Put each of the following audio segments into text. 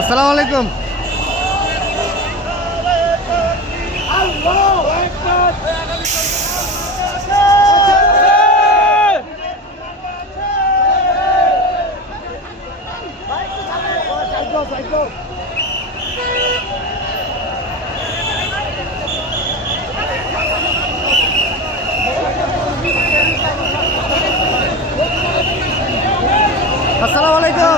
আসসালামু আলাইকুম। আসসালামু আলাইকুম।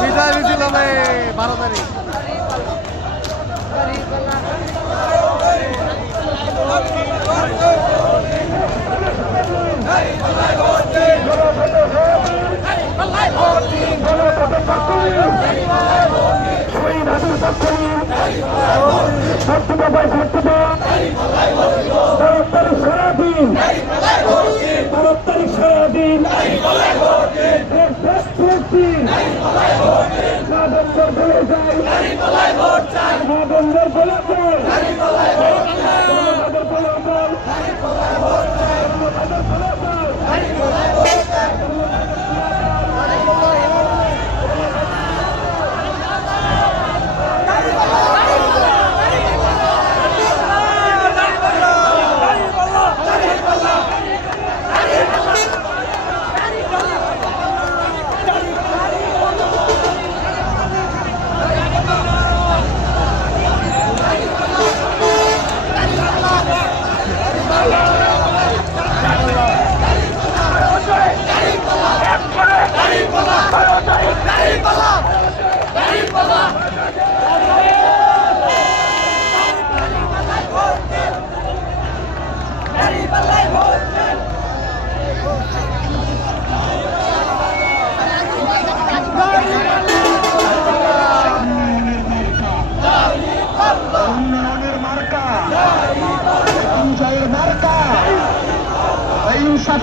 বিজয় মিছিল হবে 12 তারিখ।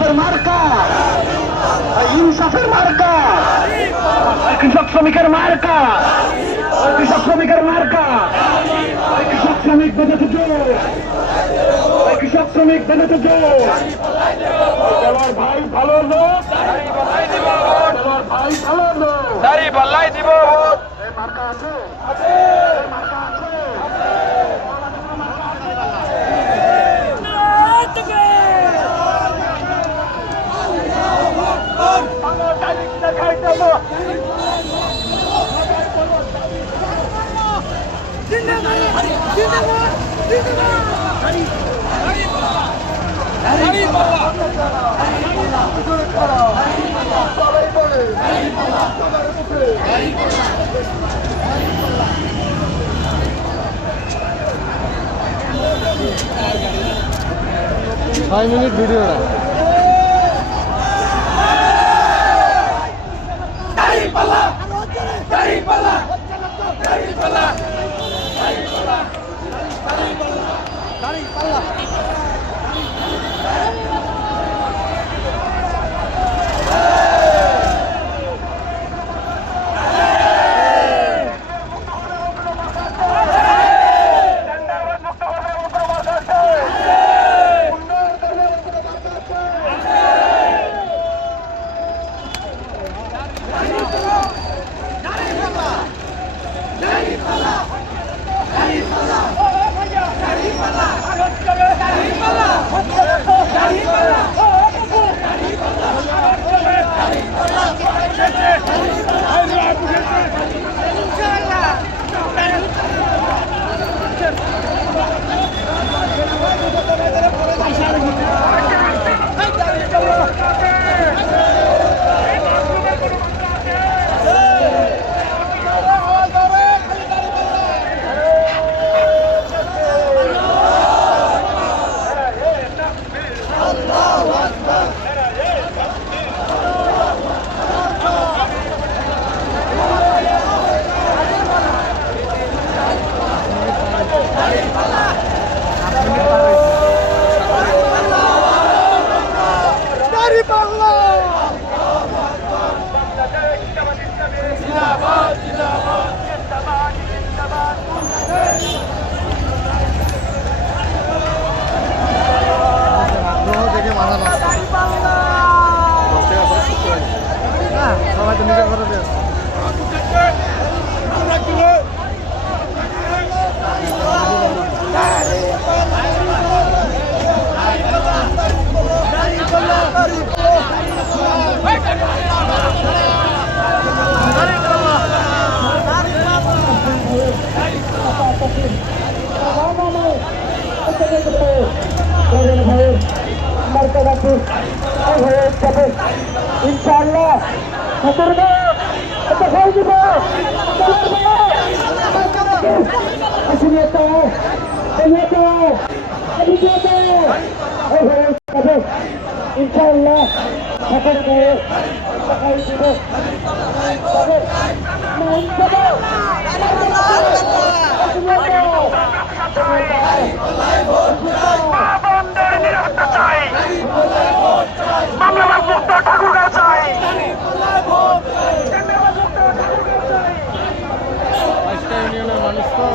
ইনসাফের মার্কা, ইনসাফের মার্কা, কৃষক শ্রমিকের মার্কা, কৃষক শ্রমিকের মার্কা, কৃষক শ্রমিক বেঁধেছে জোর, কৃষক শ্রমিক বেঁধেছে জোর। দেওয়ার ভাই ভালো লোক, দেওয়ার ভাই ভালো লোক, দাড়ি পাল্লাই দিব ভোট। মার্কা আছে, মার্কা আছে। ছয় মিনিট ভিডিওটা সবাই তো নিজের ঘরে ব্যস্ত। ইনশাআল্লাহ ইনশাআল্লাহ ইউনিয়নের মানুষ তো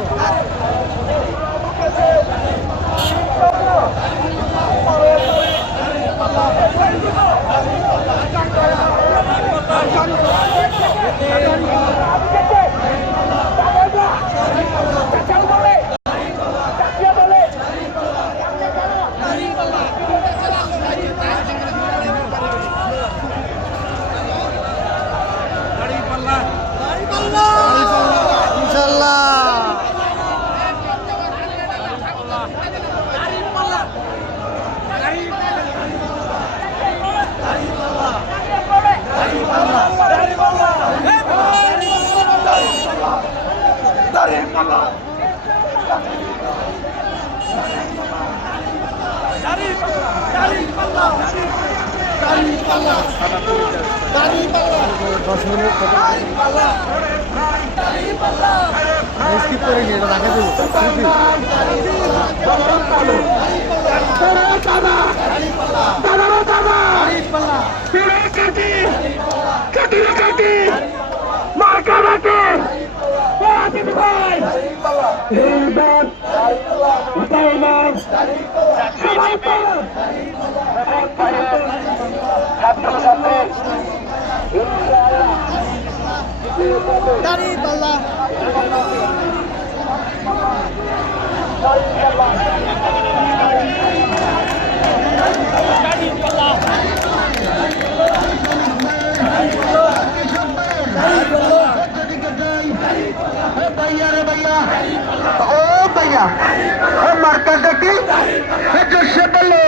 দাঁড়িয়ে 10 মিনিট স্কিপ করে নিয়ে এটা রাখা দেবো দাঁড়িয়ে পাল্লা মার্কা দেখি জোরসে বললো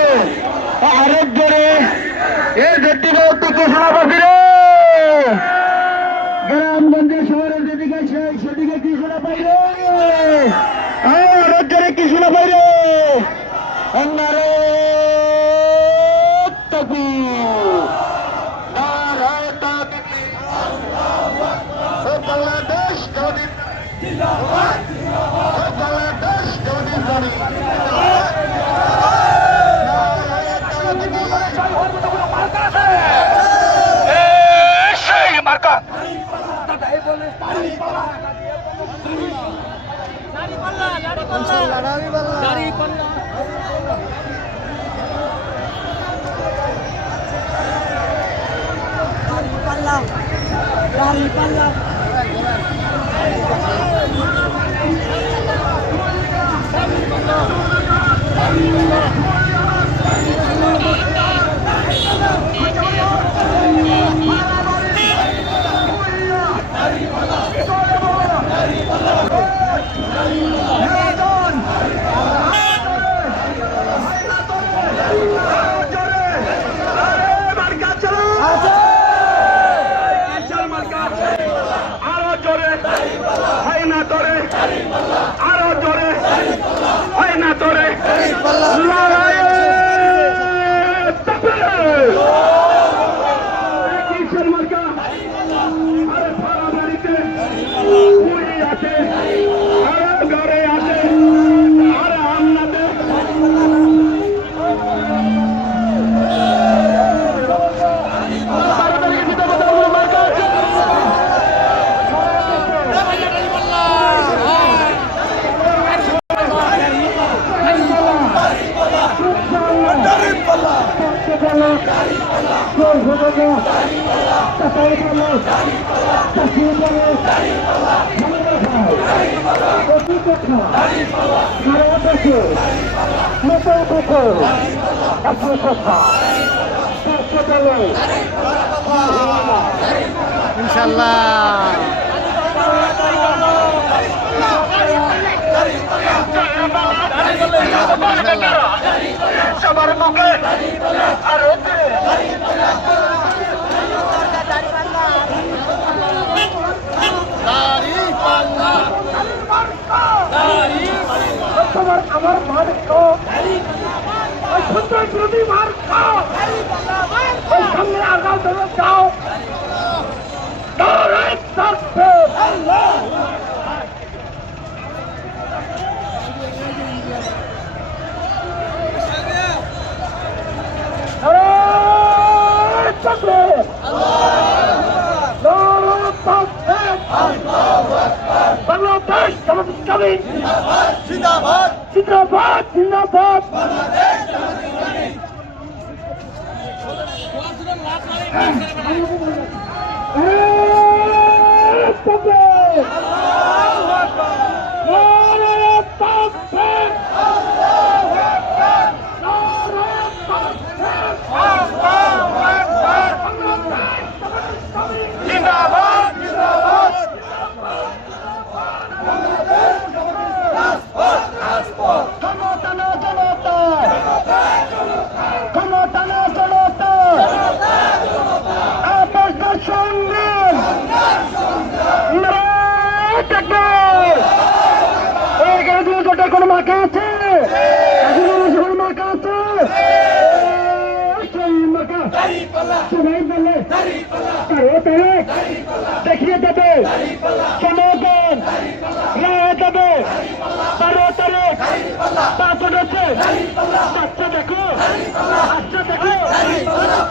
আরেক জোরে এর গেটি থেকে শোনাবাসী রে গ্রামগঞ্জে শহরের যেদিকে সেদিকে কি শোনা পাইরে আরেক জোরে কি শোনা পাইরে নারে তাকবীর নারে তাকবীর বাংলাদেশ যদি জিন্দাবাদ বাংলাদেশ যদি জানি সেই মার্কা আরো জোরে হয় না তোরে কিসের মার্কা আরে সারা বাড়িতে পুরি আছে আরে ঘরে আছে আরে আমনাতে ইনশাল্লাহ সবার মুখে আর আমার মার্কা সুন্দর যদি মার্কা সামনে আগাও ধরো যাও বাংলাদেশ জামাত ইসলামী জিন্দাবাদ জিন্দাবাদ জিন্দাবাদ সবাই বলে তারও তারেক দেখিয়ে দেবে জনগণ রায় দেবে তারও তারেক তা করেছে বাচ্চা দেখো আচ্ছা দেখো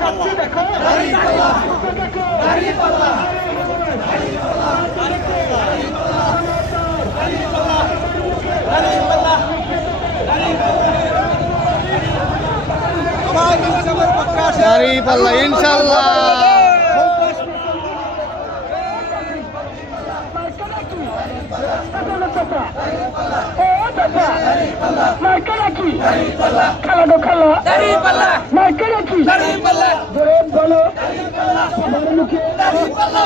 কাচ্চা দেখো দেখো দাড়ি পাল্লা ইনশাল্লাহ। খেলা তো খেলা মাইকে রাখি ধরে বলো সবার মুখে দাড়ি পাল্লা